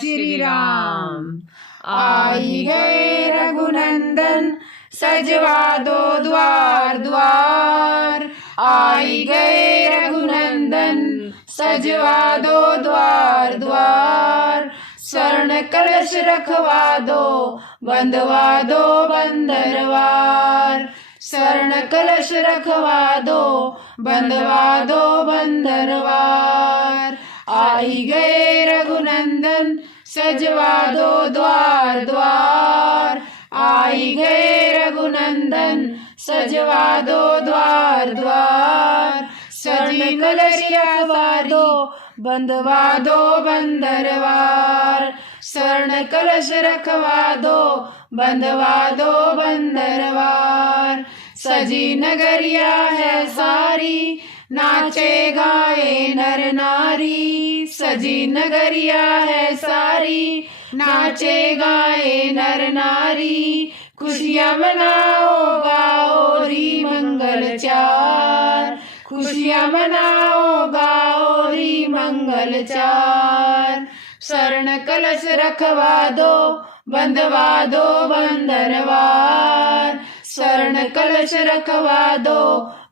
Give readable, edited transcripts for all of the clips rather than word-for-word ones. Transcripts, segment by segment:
श्री राम। आई गए रघुनंदन सजवा दो द्वार द्वार। आई गए रघुनंदन सजवा दो द्वार द्वार। स्वर्ण कलश रखवा दो बंधवा दो बंदरवार। स्वर्ण कलश रखवा दो बंधवा दो बंदरवार। आई गए रघुनंदन सजवा दो द्वार द्वार। आई गए रघुनंदन सजवा दो द्वार द्वार। स्वर्ण कलश रखवा दो बंधवा दो बंदरवार। स्वर्ण कलश रखवा दो बंधवा दो बंदरवार। सजी नगरिया है सारी नाचे गाए नर नारी। सजी नगरिया है सारी नाचे गाए नर नारी। खुशियाँ मनाओ गाओ री मंगल चार। खुशियाँ मनाओ गाओ री मंगल चार। स्वर्ण कलश रखवा दो बंधवा दो बंदरवार। स्वर्ण कलश रखवा दो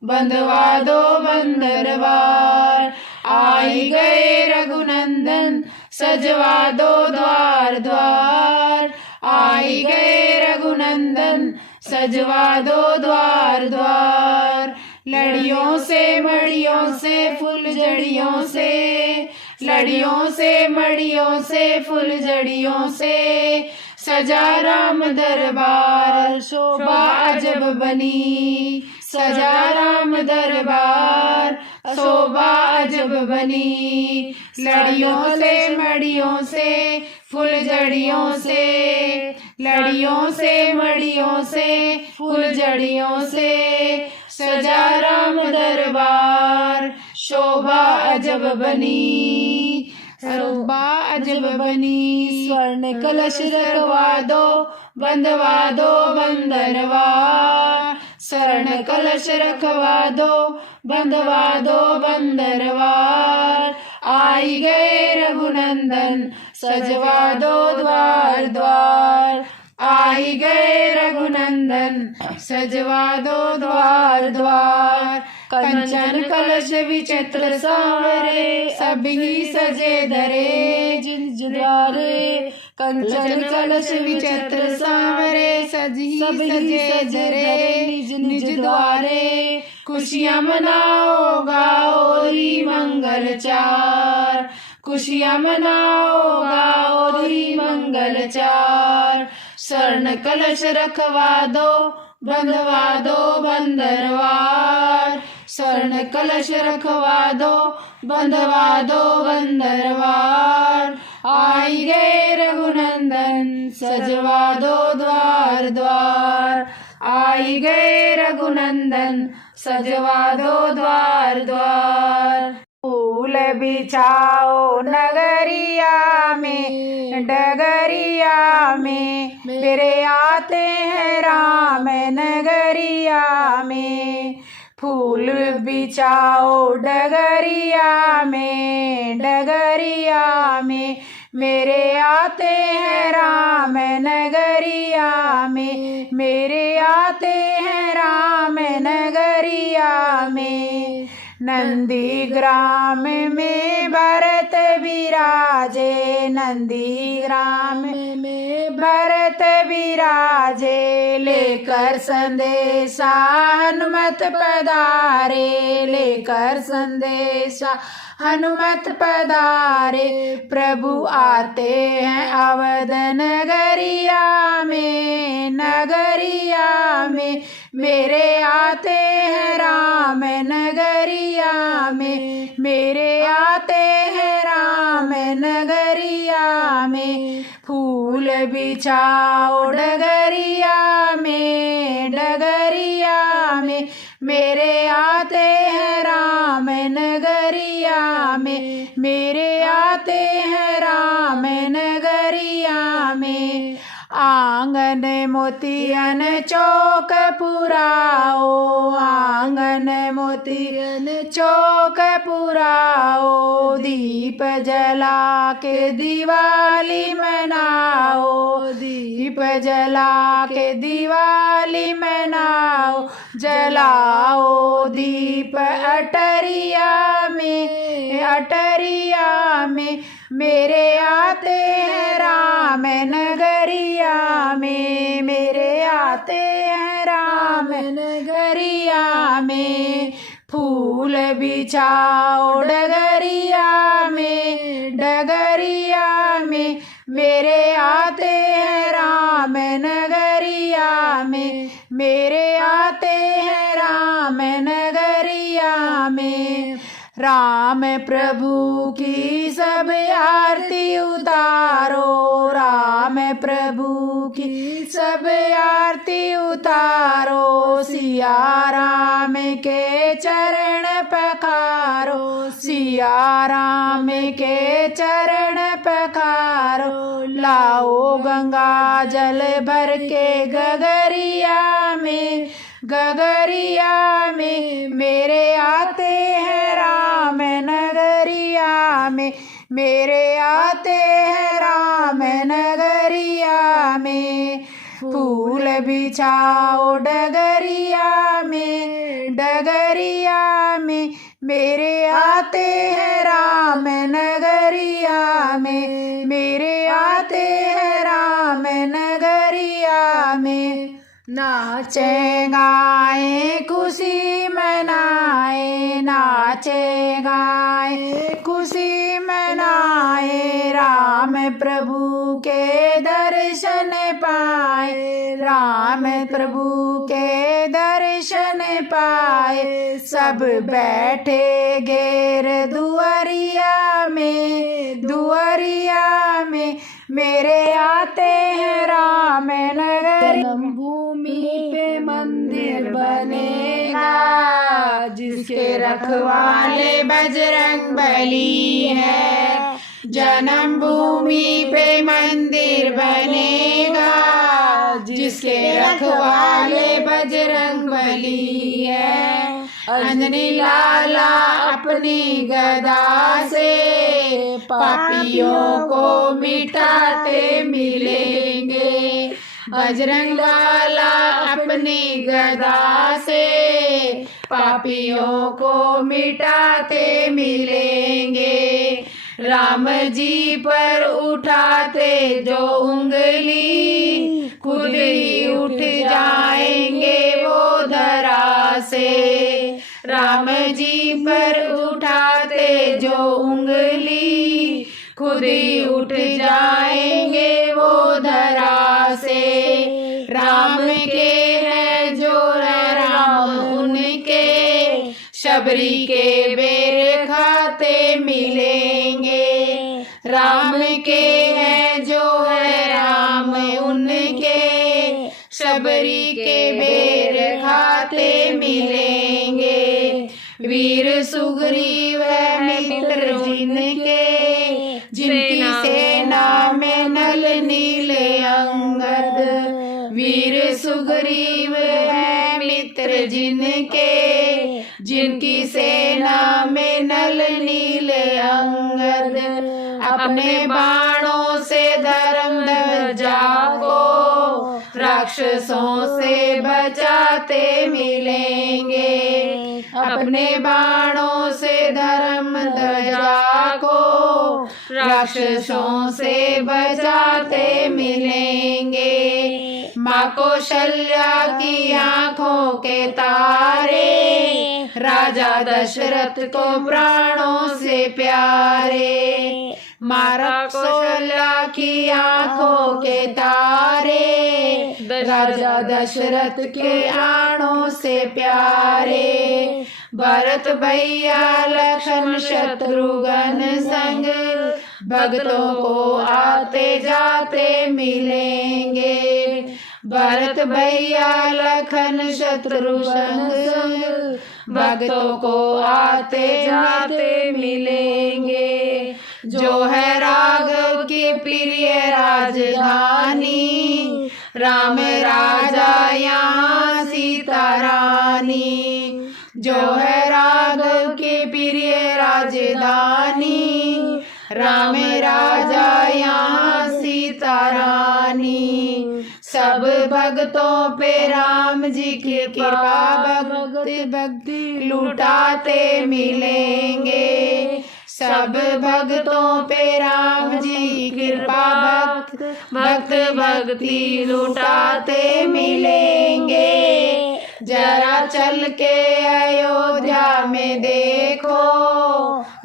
बंधवा दो बंदरवार। आई गए रघुनंदन सजवा दो द्वार द्वार। आई गए रघुनंदन सजवा दो द्वार द्वार। लड़ियों से मड़ियों से फुलझड़ियों से। लड़ियों से मड़ियों से फुलझड़ियों से सजा राम दरबार शोभा अजब बनी। सजा राम दरबार शोभा अजब बनी। लड़ियों से मड़ियों से फुलझड़ियों से। लड़ियों से मड़ियों से फुलझड़ियों से सजा राम दरबार शोभा अजब बनी। शोभा अजब बनी। स्वर्ण कलश रखवा दो बंधवा दो बंदरवार। स्वर्ण कलश रखवा दो बंधवा दो बंदरवार। आई गए रघुनंदन सजवा दो द्वार द्वार। आई गए रघुनंदन सजवा दो द्वार द्वार। कंचन कलश विचित्र सांवरे सभी सजे धरे जिन द्वारे। कंचन कलश विचित्र सांवरे सभी सजे धरे निज द्वारे। खुशियाँ मनाओ गाओ री मंगल चार। खुशियाँ मनाओ गाओ री मंगल चार। स्वर्ण कलश रखवा दो बंधवा दो बंदरवार। स्वर्ण कलश रखवा दो बंधवा दो बंदरवार। आई गए रघुनंदन सजवा दो द्वार द्वार। आई गए रघुनंदन सजवा दो द्वार द्वार। फूल बिछाओ नगरिया में डगरिया में मेरे आते हैं राम नगरिया में। फूल बिछाओ डगरिया में डगरिया में मेरे आते हैं राम नगरिया में। मेरे आते हैं राम नगरिया में। नंदी ग्राम में भरत विराजे। नंदी ग्राम में भरत विराजे। लेकर संदेशा हनुमत पधारे। लेकर संदेशा हनुमत पधारे। प्रभु आते हैं अवध नगरिया में नगरिया में। मेरे आते हैं राम नगरिया में। मेरे आते हैं राम नगरिया में। फूल बिछाओ डगरिया में डगरिया में मेरे आते हैं राम नगरिया में। मेरे आते हैं राम नगरिया में। आंगन मोतियन चौक पुराओ, आंगन मोतियन चौक पुराओ, दीप जला के दिवाली मनाओ, दीप जला के दिवाली मनाओ, जलाओ दीप अटरिया में, अटरिया में मेरे आते हैं राम नगरिया में, मेरे आते हैं राम नगरिया में। फूल बिछाओ डगरिया में, डगरिया में मेरे आते हैं राम नगरिया में, मेरे आते हैं राम नगरिया में। राम प्रभु की सब आरती उतारो, राम प्रभु की सब आरती उतारो, सिया राम के चरण पखारो, सिया राम के चरण पखारो। लाओ गंगा जल भर के गगरिया में, गगरिया में मेरे आते हैं राम नगरिया में, मेरे आते हैं राम नगरिया में। फूल बिछाओ डगरिया में, डगरिया में मेरे आते हैं राम नगरिया में, मेरे आते हैं राम नगरिया में। नाचे गाए खुशी मनाए, नाचे गाए खुशी मनाए, राम प्रभु के दर्शन पाए, राम प्रभु के दर्शन पाए। सब बैठे घेर दुआरिया में, दुआरिया में मेरे आते हैं राम नगर। भूमि पे मंदिर बनेगा, जिसके रखवाले बजरंग बली है। जन्म भूमि पे मंदिर बनेगा, जिसके रखवाले बजरंग बली है। अंजनी लाला अपनी गदा से पापियों को मिटाते मिलेंगे, बजरंग लाला अपनी गदा से पापियों को मिटाते मिलेंगे। राम जी पर उठाते जो उंगली, खुद ही उठ जाएंगे वो धरा से। राम जी पर उठाते जो उंगली, खुद ही उठ जाएंगे वो धरा से। राम के हैं जो है राम उनके, शबरी के बेर खाते मिलेंगे। राम के हैं जो है राम उनके, शबरी के बेर खाते मिलेंगे। वीर सुग्रीव है मित्र जिनके, जिनकी सेना में नल नील अंगद। वीर सुग्रीव है मित्र जिनके, जिनकी सेना में नल नील अंगद। अपने बाणों से धर्म ध्वजा को राक्षसों से बचाते मिलेंगे। अपने बाणों से धर्म ध्वजा को राक्षसों से बचाते मिलेंगे। माँ कौशल्या की आंखों के तारे, राजा दशरथ को प्राणों से प्यारे। मारा कौशल्या की आंखों के तारे, राजा दशरथ के प्राणों से प्यारे। भरत भैया लक्ष्मण शत्रुघ्न संग, भक्तों को आते जाते मिलेंगे। भरत भैया लखन शत्रुघ्न संग, भक्तों को आते जाते मिलेंगे। जो है राघव की प्रिय राजधानी, राम राजा यहाँ सीता रानी, जो है राघव के प्रिय राजधानी। राम राजा यहाँ सीता रानी, सब भक्तों पे राम जी की कृपा, भक्ति भक्ति लुटाते मिलेंगे। सब भक्तों पे राम जी कृपा, भक्त भक्ति लुटाते मिलेंगे। जरा चल के अयोध्या में देखो,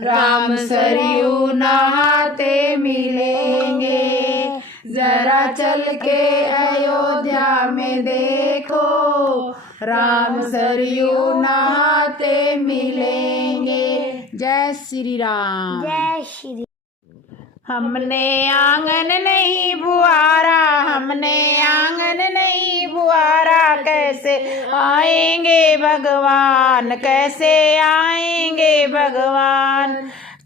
राम सरयू नहाते मिलेंगे। जरा चल के अयोध्या में देखो, राम सरयू नहाते मिलेंगे। जय श्री राम। जय श्री। हमने आंगन नहीं बुआरा, हमने आंगन नहीं बुआरा, कैसे आएंगे भगवान, कैसे आएंगे भगवान।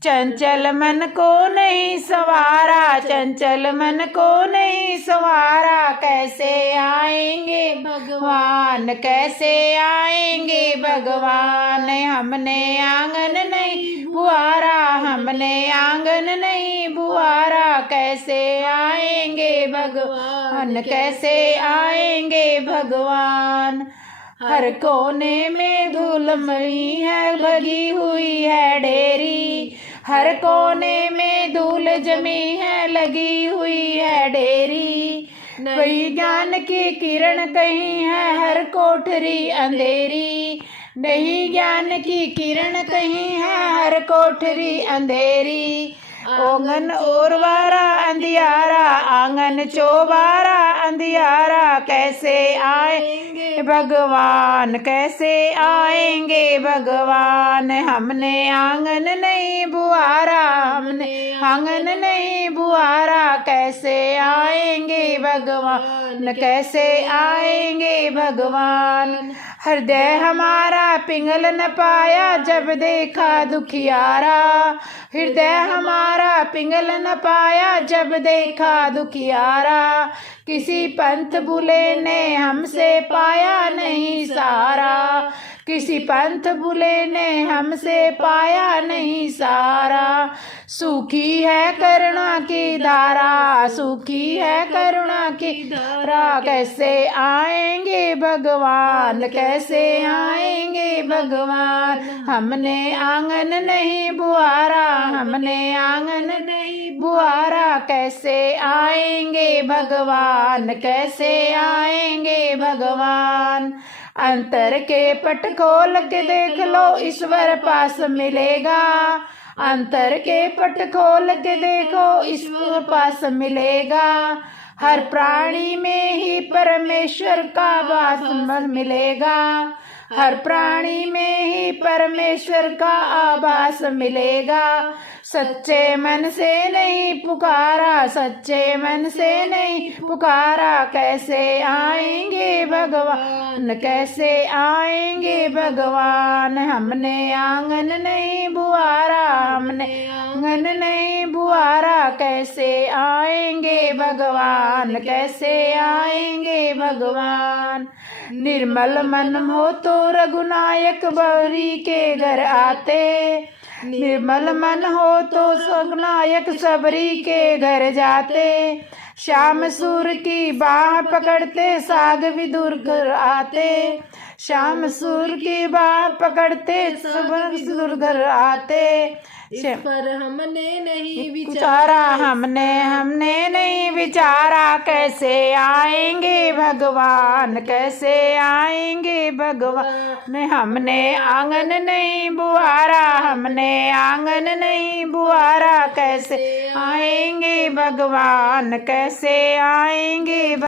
चंचल मन को नहीं सवारा, चंचल मन को नहीं सवारा, कैसे आएंगे भगवान, कैसे आएंगे भगवान। हमने आंगन नहीं बुआरा, हमने आंगन नहीं बुआरा, कैसे आएंगे भगवान, कैसे आएंगे भगवान। हर कोने में धूल मई है, लगी हुई है ढेरी, हर कोने में धूल जमी है, लगी हुई है ढेरी। वही ज्ञान की किरण कहीं है, हर कोठरी अंधेरी, नहीं ज्ञान की किरण कहीं है, हर कोठरी अंधेरी। आंगन ओरवारा अंधियारा, आंगन चौबारा अंधियारा, कैसे आएंगे भगवान, कैसे आएंगे भगवान। हमने आंगन नहीं बुआरा, हमने आंगन नहीं बुआरा, कैसे आएंगे भगवान, कैसे आएंगे भगवान। हृदय हमारा पिघल न पाया जब देखा दुखियारा, हृदय हमारा पिघल न पाया जब देखा दुखियारा। किसी पंथ बुले ने हमसे पाया नहीं सहारा, किसी पंथ बुले ने हमसे पाया नहीं सहारा। सूखी है करुणा की धारा, सूखी है करुणा की धारा, कैसे आएंगे भगवान, कैसे आएंगे भगवान। हमने आंगन नहीं बुआरा, हमने आंगन नहीं बुआरा, कैसे आएंगे भगवान, कैसे आएंगे भगवान। अंतर के पट खोल के देख लो, ईश्वर पास मिलेगा, अंतर के पट खोल के देखो, ईश्वर पास मिलेगा। हर प्राणी में ही परमेश्वर का वास मिलेगा, हर प्राणी में ही परमेश्वर का आभास मिलेगा। सच्चे मन से नहीं पुकारा, सच्चे मन से नहीं पुकारा, कैसे आएंगे भगवान, कैसे आएंगे भगवान। हमने आंगन नहीं बुआरा, हमने आंगन नहीं बुआरा, कैसे आएंगे भगवान, कैसे आएंगे भगवान। निर्मल मन हो तो रघुनायक बरी के घर आते, निर्मल मन हो तो रघुनायक सबरी के घर जाते। श्याम सूर की बाह पकड़ते साग विदुर घर आते, श्याम सूर की बाह पकड़ते सब विदुर घर आते। इस पर हमने नहीं विचारा, हमने नहीं विचारा, कैसे आएंगे भगवान, कैसे आएंगे भगवान। हमने आंगन नहीं बुआरा, हमने आंगन नहीं बुआरा, कैसे आएंगे भगवान, कैसे आएंगे